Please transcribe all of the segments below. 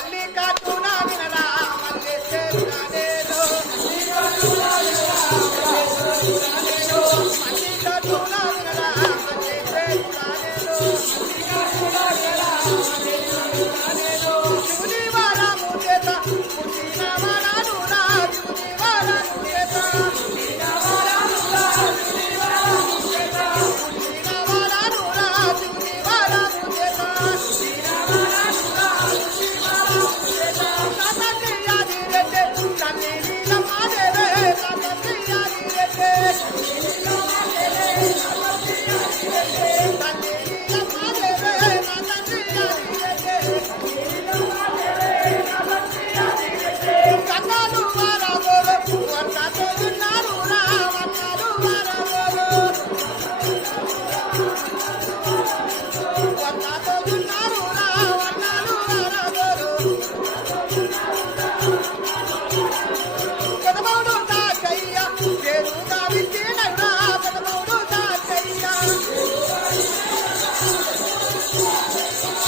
Mallikarjuna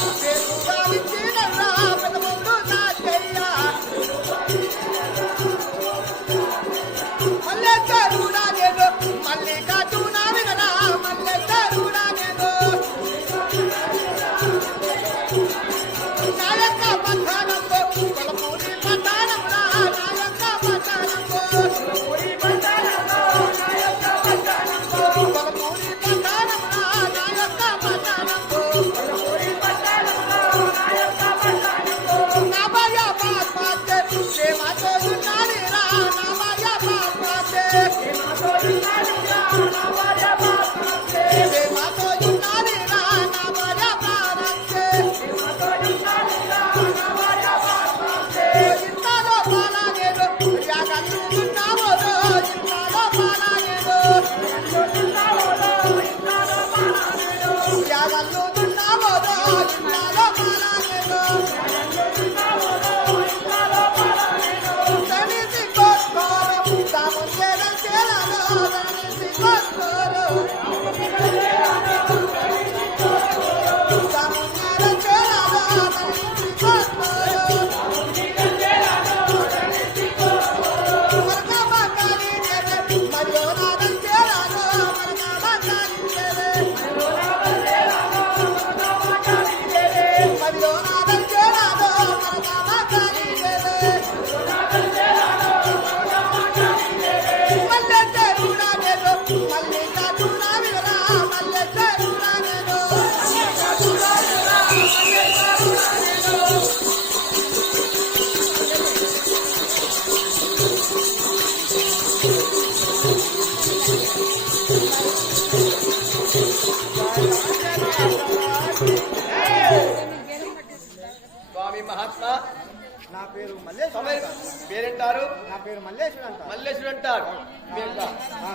Thank you. అంటారు? నా పేరు మల్లేశ్వరు అంటారు. మల్లేశుడు అంటారు.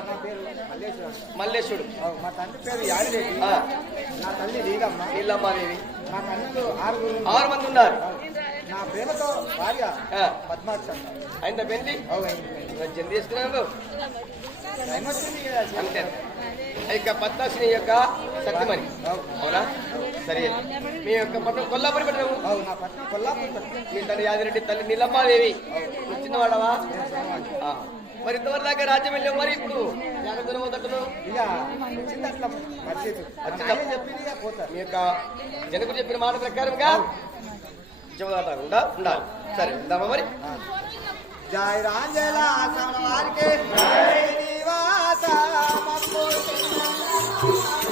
నా పేరు మల్లేశుడు మల్లేశుడు మా తండ్రి పేరు యాదిరెడ్డి నా తల్లి నీలమ్మ. నీలమ్మ దేవి నా తల్లితో ఆరు ఆరు మంది ఉన్నారు. నా పేరుతో భార్య పద్మాక్ష అయిందా పెళ్ళి? జల్దీ చేసుకున్నాను అంతే. యొక్క పద్మశ్రీ యొక్క సత్యమణి అవునా? సరే. మీ యొక్క పట్టణం కొల్లాపురి పట్టణము మీ తల్లి యాదిరెడ్డి తల్లి నీలమ్మాదేవి. చిన్నవాడవా మరి ఇంతవరకు దాకా రాజ్యం వెళ్ళాం మరి ఇప్పుడు. మీ యొక్క జనకులు చెప్పిన మాట ప్రకారంగా ఉండా ఉండాలి. సరే ఉందామా మరి? జయ రాజల నివాస 我最大在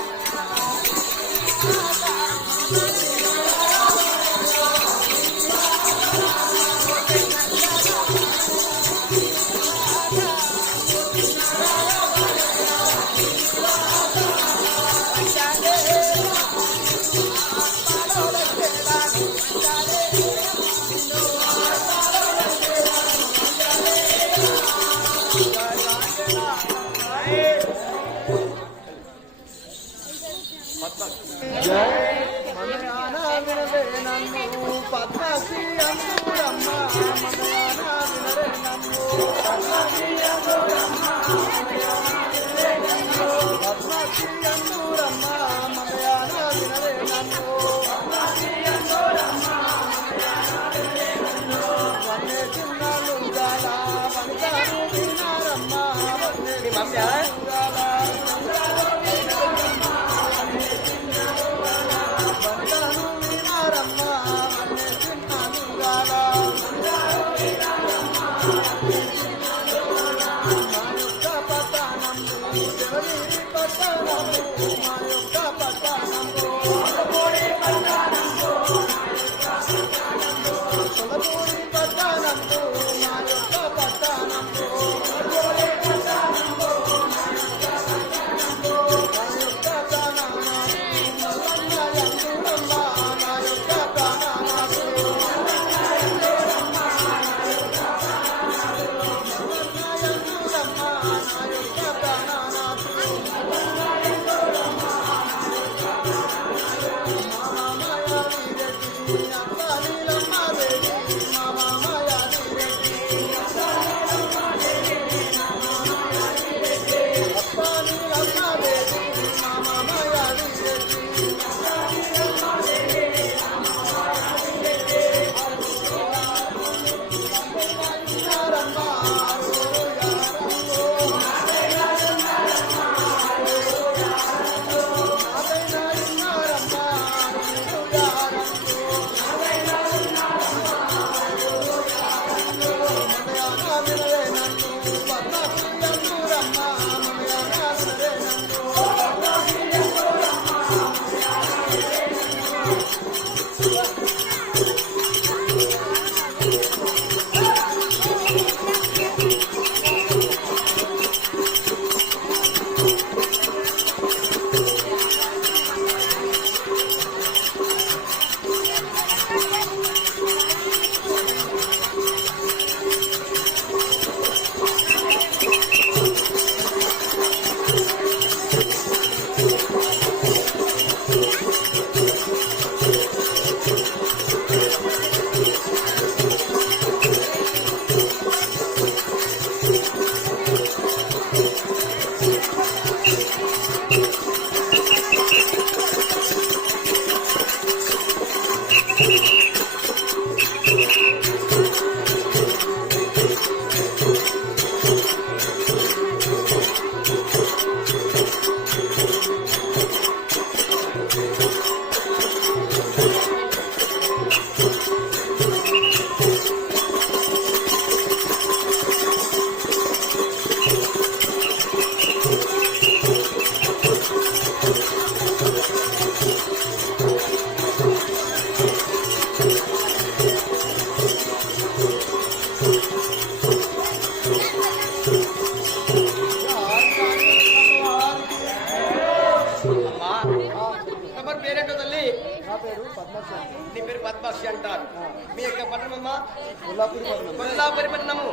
కొల్లాపూరి పట్టణం కొల్లాపురి పట్టణము.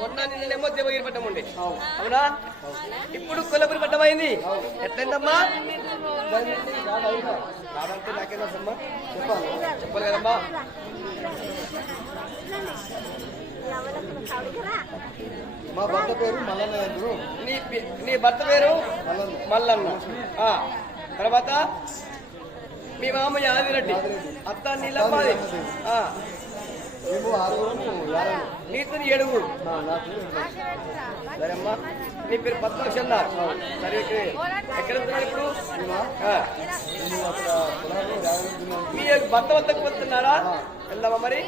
మొన్న నిన్నేమో దేవగిరి పట్టణం ఉండే. అవును. ఇప్పుడు కొల్లాపురి పట్టణం అయింది. ఎట్లయిందమ్మా? కాదంటే నాకేనా చెప్పాలి చెప్పాలి కదమ్మా మా భర్త పేరు మల్లన్న నీ నీ భర్త పేరు మల్లన్న. తర్వాత మీ మామయ్య ఆదిరెడ్డి. అత్త నీలమ్మాది నీతో ఏడుగురు నా నా పేరు సరే అమ్మా నీ పేరు పద్మాక్షి అన్నారు సరే ఇక్కడ. ఎక్కడ ఇప్పుడు? మీ భర్త వద్దకు వెళ్తున్నారా వెళ్దామా మరి.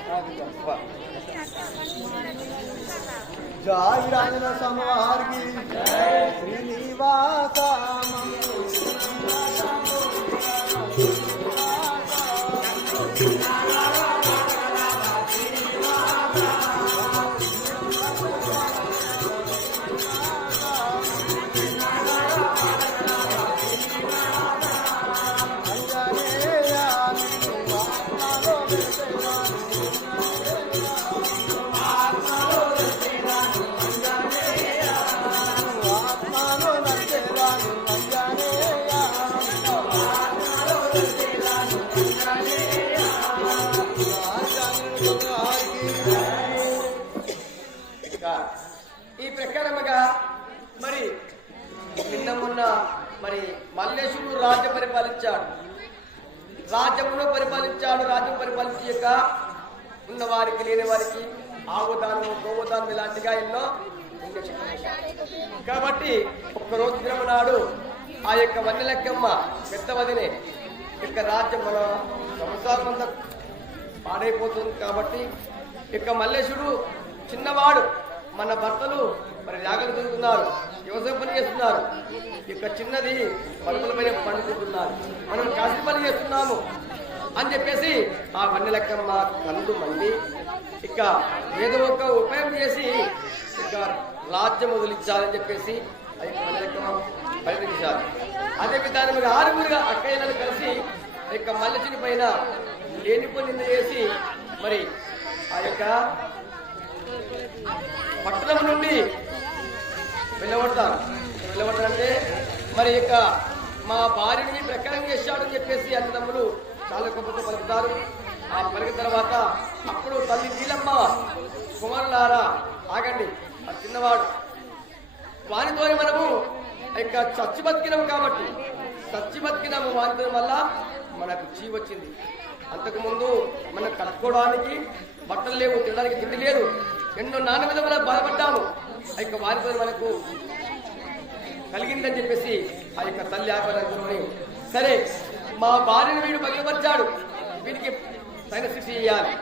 జాయిరాజన సమవారికి శ్రీనివాస. మొన్న మరి మల్లేశుడు రాజ్యం పరిపాలించాడు. రాజ్యమును పరిపాలించాడు రాజ్యం పరిపాలించక ఉన్న వారికి లేని వారికి ఆవుదానము గోవుదానం ఇలాంటిగా ఎన్నో కాబట్టి ఒక్క రోజు దినము నాడు ఆ యొక్క వన్నెలక్కమ్మ పెద్ద వదినే యొక్క రాజ్యం మన సంసారం అంతా పాడైపోతుంది కాబట్టి ఇక మల్లేశుడు చిన్నవాడు. మన భర్తలు మరి యాగలు తిరుగుతున్నారు. వ్యవసాయ పని చేస్తున్నారు. ఇక చిన్నది పరుగుల పైన పండుకుంటున్నారు. మనం కాసి పని చేస్తున్నాము అని చెప్పేసి ఆ వన్నెలక్కమ్మ కళ్ళు మండి ఇక ఏదో ఒక ఉపాయం చేసి ఇక రాజ్యం వదిలించాలని చెప్పేసి ఆ యొక్క వన్నెలక్కమ్మ ప్రయత్నించారు. అదే విధానముగా ఆరుగురుగా అక్కయ్యలను కలిసి ఇక మల్లెచిని పైన లేనిపోయి చేసి మరి ఆ యొక్క పట్టణం నుండి వెళ్ళబడతారు వెళ్ళబడతారంటే మరి ఇక మా భార్యని ప్రకారం చేశాడని చెప్పేసి అన్నదమ్ములు చాలా గొప్పతో పలుకుతారు. ఆ పలికిన తర్వాత అప్పుడు తల్లి నీలమ్మ కుమారులారా ఆగండి ఆ చిన్నవాడు. వానితోని మనము ఇక చచ్చి బతికినాము కాబట్టి చచ్చి బతికినాము వానితో వల్ల మనకు చీ వచ్చింది. అంతకుముందు మనం కట్టుకోవడానికి బట్టలు లేవు తినడానికి తిండి లేదు. ఎన్నో నాన్న మీద మనం బాధపడ్డాము. ఆ యొక్క వానితో మనకు కలిగిందని చెప్పేసి ఆ యొక్క తల్లి ఆపదనుకుని సరే మా భార్యను వీడు బయలుపరిచాడు వీడికి తగిన శిక్ష చేయాలి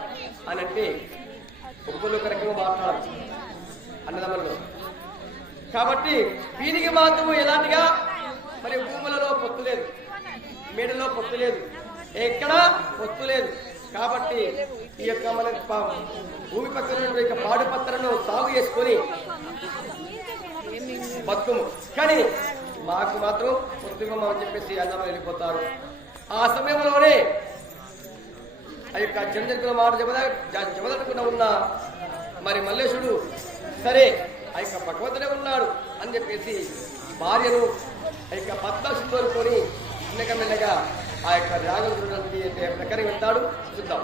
అని అంటే ఒక్కొక్కరు ఒక రకంగా మాట్లాడచ్చు అన్నదమ్ములలో కాబట్టి వీనికి మాత్రం ఎలాంటిగా? మరి భూములలో పొత్తు లేదు మేడలో పొత్తు లేదు ఎక్కడా పొత్తు లేదు. కాబట్టి ఈ యొక్క మన భూమి పక్కన యొక్క పాడు పత్రను సాగు చేసుకొని బతుకుము. కానీ మాకు మాత్రం పొత్తుమని చెప్పేసి అన్నం వెళ్ళిపోతారు. ఆ సమయంలోనే ఆ యొక్క జనజంతుల మాట జమద జమదకుండా ఉన్న మరి మల్లేశుడు సరే ఆ యొక్క భగవంతుడే ఉన్నాడు అని చెప్పేసి భార్యను ఆ యొక్క పద్మాక్షి కోరుకొని చిన్నగా మెల్లగా ఆ యొక్క రాగం చూడడానికి ప్రకారం వెళ్తాడు చూద్దాం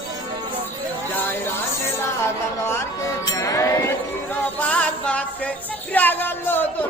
जय राजेला तलवार के जय तीरो बात बात के रागलो दुनावो दो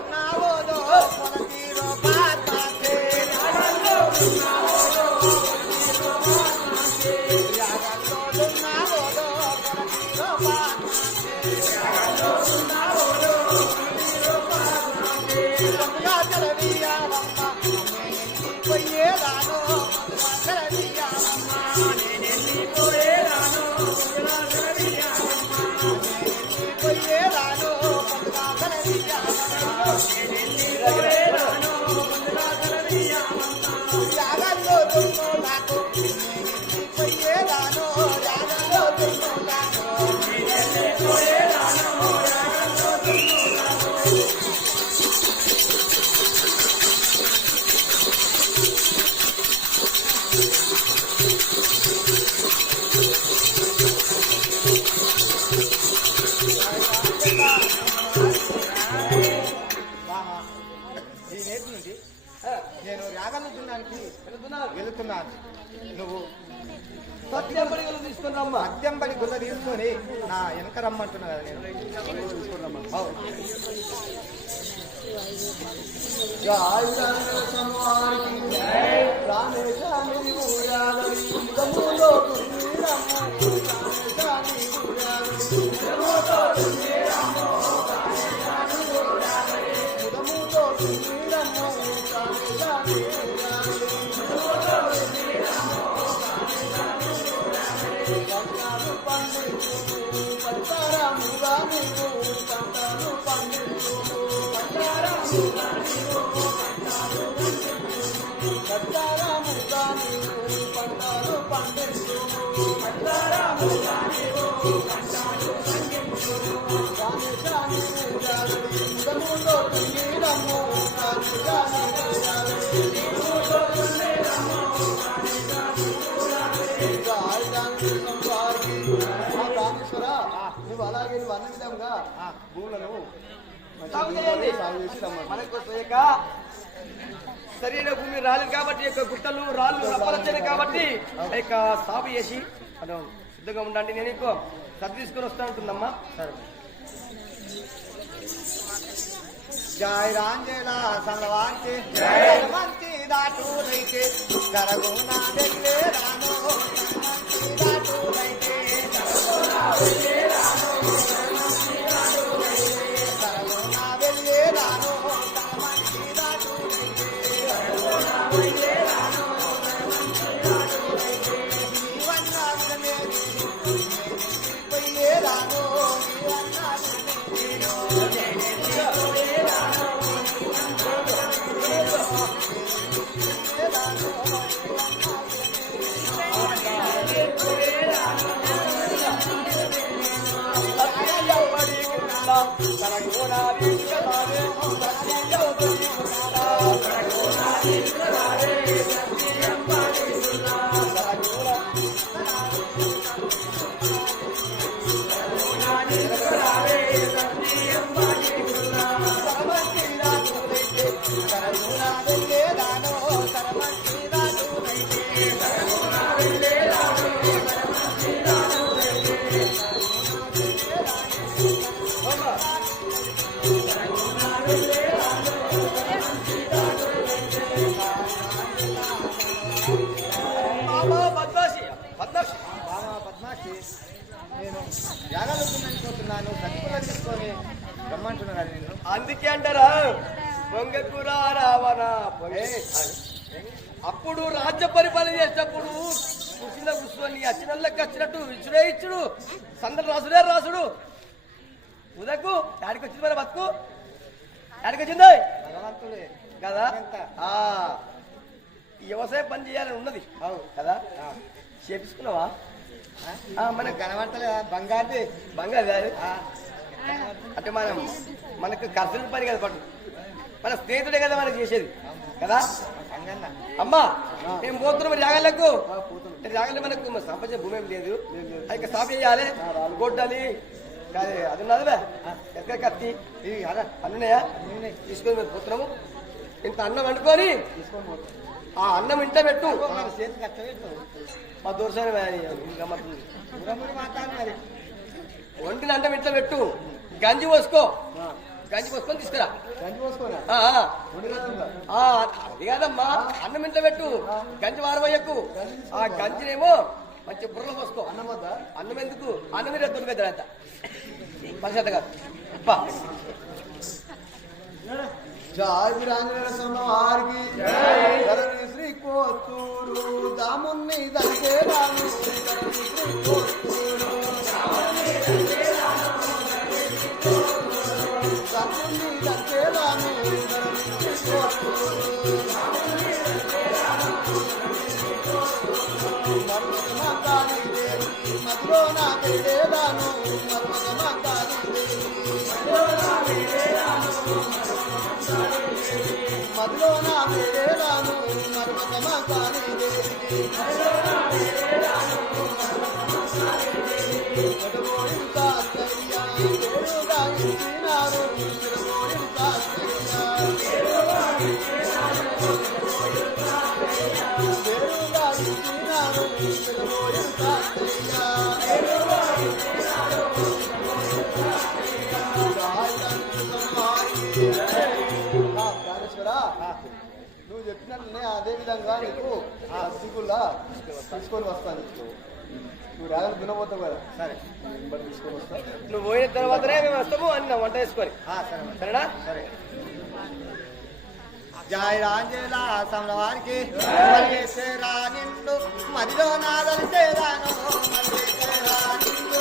నువ్వు సత్యం పడిగలు తీసుకుని రమ్మా పడి గుల్ల తీసుకొని నా వెనక రమ్మంటున్నా కదా నేను అవును. నువ్వు అలాగే నువ్వు అన్న విధంగా భూములను సాగు చేయండి. మనకు లేక సరైన భూమి రాలేదు కాబట్టి యొక్క గుట్టలు రాళ్ళు రప్పలొచ్చాయి కాబట్టి యొక్క సాగు చేసి మనం సిద్ధంగా ఉండండి. నేను ఇంకో సర్ది తీసుకొని వస్తా ఉంటుందమ్మా సరే. జయ రాంజేలా జయ మంచి దాటు రైతే కరగునా మంచి దాటు రైతే కరగునా రాను Yeah. నేను యాగాలు తిన్నాను సత్తుకుల తీసుకొని రమ్మంటున్నాను అది నేను అందుకే అంటారా? పొంగకూర రావణ అప్పుడు రాజ్య పరిపాలన చేసేటప్పుడు కుర్చీలో కూర్చొని వచ్చినళ్ళకి వచ్చినట్టు ఇచ్చుడే ఇచ్చుడు. సందరు రాసుడే రాసుడు. ఉదకు యాడికి వచ్చింది మరి బతుకు? యాడికి వచ్చింది భగవంతుడే. కదా? వ్యవసాయ పని చేయాలని ఉన్నది. కదా. చేపించుకున్నావా? మనకు కనబడతలేదా? బంగారు బంగారు అంటే మనం మనకు ఖర్చుల పని కదా పట్టు. మన స్నేహితుడే కదా మనకి చేసేది. కదా? అమ్మా మేము పోతున్నాం మరి జాగాలకు జాగలే మనకు మరి సంపాదించే భూమి ఏం లేదు. అది సాఫ్ చేయాలి. కొట్టాలి కాదు అది ఉన్నది ఎక్కడ కత్తి? ఇవి అన్నున్నాయా తీసుకొని మేము పోతున్నాము. ఇంత అన్నం వండుకొని తీసుకొని పోతాం ఆ అన్నం ఇంట్లో పెట్టు. మా దూరసారి వండిన అన్నం ఇంట్లో పెట్టు. గంజి పోసుకో. గంజి పోసుకొని తీసుకురా. గంజి అది కాదమ్మా. అన్నం ఇంట్లో పెట్టు. గంజి వారబోయకు. ఆ గంజినేమో మంచి బుర్రలో పోసుకో. అన్నం అన్నం ఎందుకు? అన్నం మీద దొరికిద్ది అంత పరిశుద్ధ కాదు అబ్బా జై వీరాంజనేయ స్వామి వారికి ధరణి శ్రీ కోత్తూరు దాముని రాము శ్రీ కోత్తూరు మదిలో నా వేరేలాను మరుమగ మాతాని దేవి ఎడమోడి కాస్తయ్యా నువ్వు చెప్పినట్లనే అదే విధంగా నీకు ఆ సిగుల్లా తీసుకొని వస్తాను. నువ్వు రాగలు తినబోతావు కదా. సరే. తీసుకొని వస్తా. నువ్వు పోయిన తర్వాతనే మేము వస్తాము అన్న వంట వేసుకొని. సరేనా? సరే. జై రాంజేలా సమరవారికి రా నిండు మదిలో నాదలిసేదాను మల్లేశ్వరా నిండు